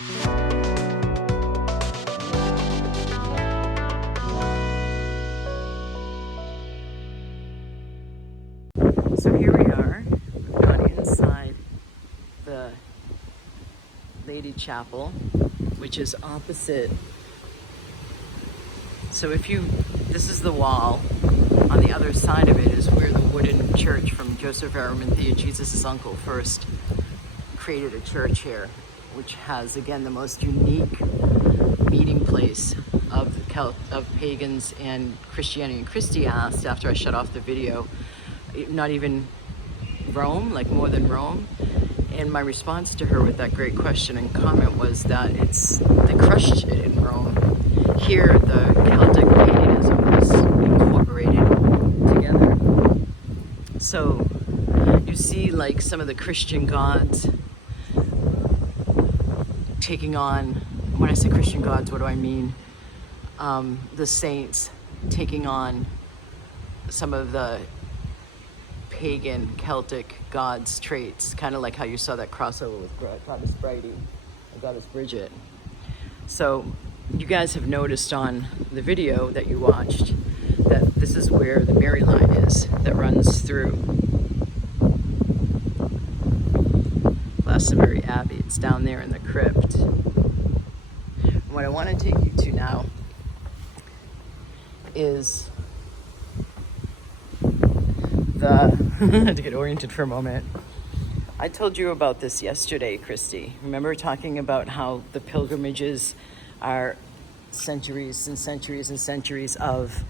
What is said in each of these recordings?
So here we are. We've gone inside the Lady Chapel, which is opposite. So this is the wall. On the other side of it is where the wooden church from Joseph Arimathea, Jesus' uncle, first created a church here, which has, again, the most unique meeting place of pagans and Christianity. And Christy asked, after I shut off the video, not even Rome, like more than Rome? And my response to her with that great question and comment was that they crushed it in Rome. Here, the Celtic paganism was incorporated together. So you see like some of the Christian gods taking on, when I say Christian gods, what do I mean? The saints taking on some of the pagan Celtic gods' traits, kind of like how you saw that crossover with Goddess Bridie and Goddess Bridget. So you guys have noticed on the video that you watched that this is where the Mary line is that runs through Glastonbury Abbey. It's down there in the crypt. And what I want to take you to now is I had to get oriented for a moment. I told you about this yesterday, Christy. Remember talking about how the pilgrimages are centuries and centuries and centuries of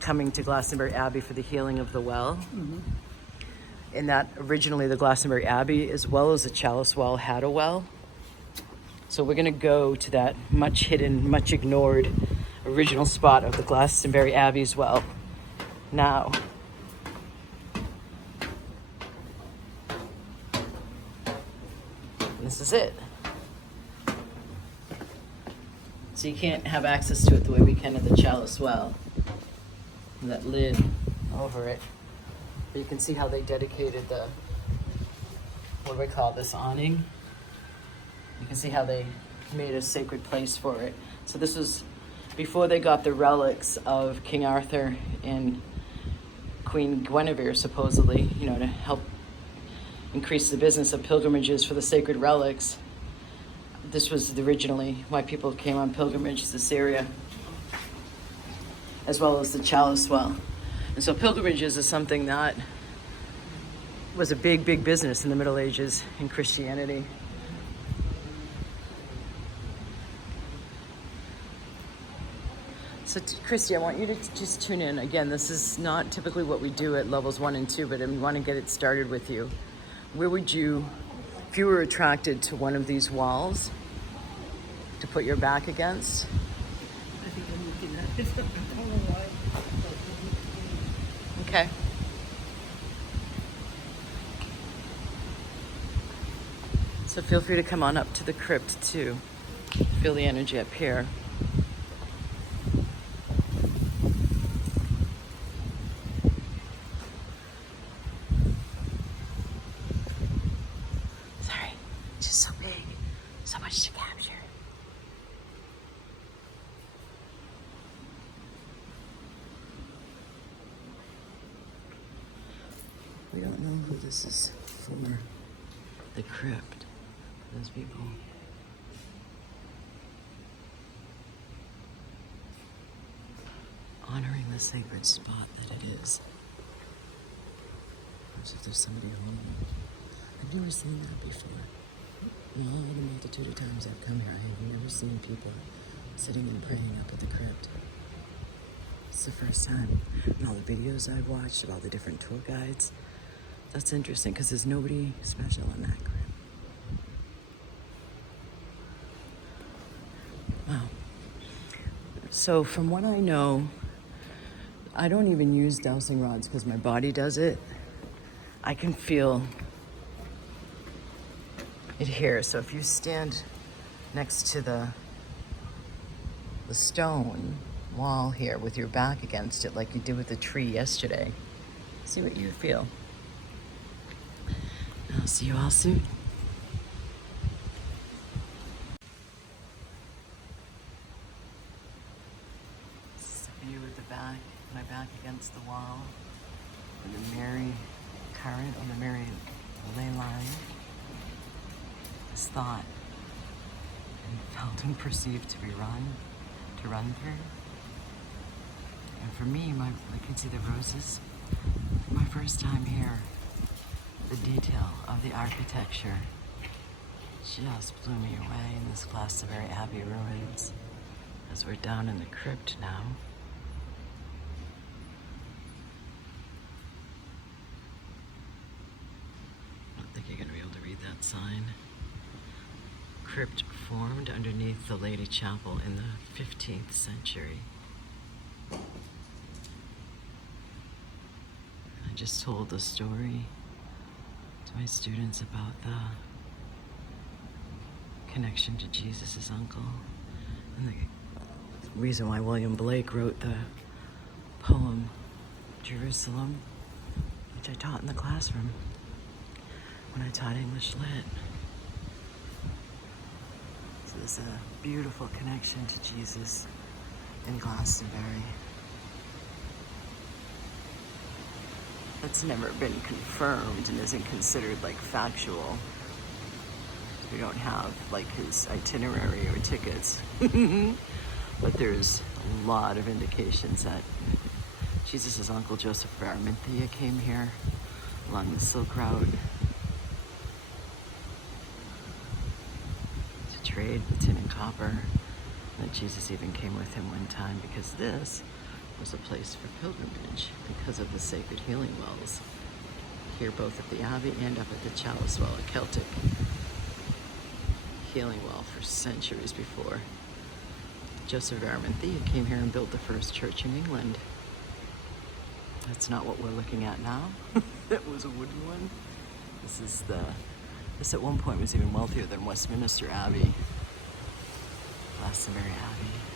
coming to Glastonbury Abbey for the healing of the well? Mm-hmm. And that originally the Glastonbury Abbey, as well as the Chalice Well, had a well. So we're going to go to that much hidden, much ignored original spot of the Glastonbury Abbey's well now. This is it. So you can't have access to it the way we can at the Chalice Well. That lid over it. But you can see how they dedicated what do we call this, awning? You can see how they made a sacred place for it. So this was before they got the relics of King Arthur and Queen Guinevere, supposedly, to help increase the business of pilgrimages for the sacred relics. This was originally why people came on pilgrimage to this area, as well as the Chalice Well. And so pilgrimages is something that was a big, big business in the Middle Ages in Christianity. So Christy, I want you to just tune in. Again, this is not typically what we do at levels 1 and 2, but I want to get it started with you. Where would you, if you were attracted to one of these walls to put your back against? I think I'm looking at it. I don't know why. Okay. So feel free to come on up to the crypt too. Feel the energy up here. We don't know who this is for. The crypt. Those people. Honoring the sacred spot that it is. As if there's somebody home. I've never seen that before. In all the multitude of times I've come here, I have never seen people sitting and praying up at the crypt. It's the first time. In all the videos I've watched of all the different tour guides, that's interesting because there's nobody special in that crypt. Wow. So from what I know, I don't even use dowsing rods because my body does it. I can feel it here. So if you stand next to the stone wall here with your back against it like you did with the tree yesterday, see what you feel. I'll see you all soon. my back against the wall, and the Mary current on the Mary ley line, this thought and felt and perceived to run through. And for me, I can see the roses. My first time here, the detail of the architecture just blew me away in this Glastonbury Abbey ruins, as we're down in the crypt now. I don't think you're going to be able to read that sign. Crypt formed underneath the Lady Chapel in the 15th century. I just told the story to my students about the connection to Jesus' uncle and the reason why William Blake wrote the poem Jerusalem, which I taught in the classroom when I taught English Lit. So there's a beautiful connection to Jesus in Glastonbury. That's never been confirmed and isn't considered like factual. We don't have like his itinerary or tickets. But there's a lot of indications that Jesus' uncle Joseph of Arimathea came here along the Silk Route to trade the tin and copper. And that Jesus even came with him one time because this was a place for pilgrimage because of the sacred healing wells here both at the Abbey and up at the Chalice Well, a Celtic healing well for centuries before Joseph of Arimathea came here and built the first church in England. That's not what we're looking at now. That was a wooden one. This at one point was even wealthier than Westminster Abbey, Glastonbury Abbey.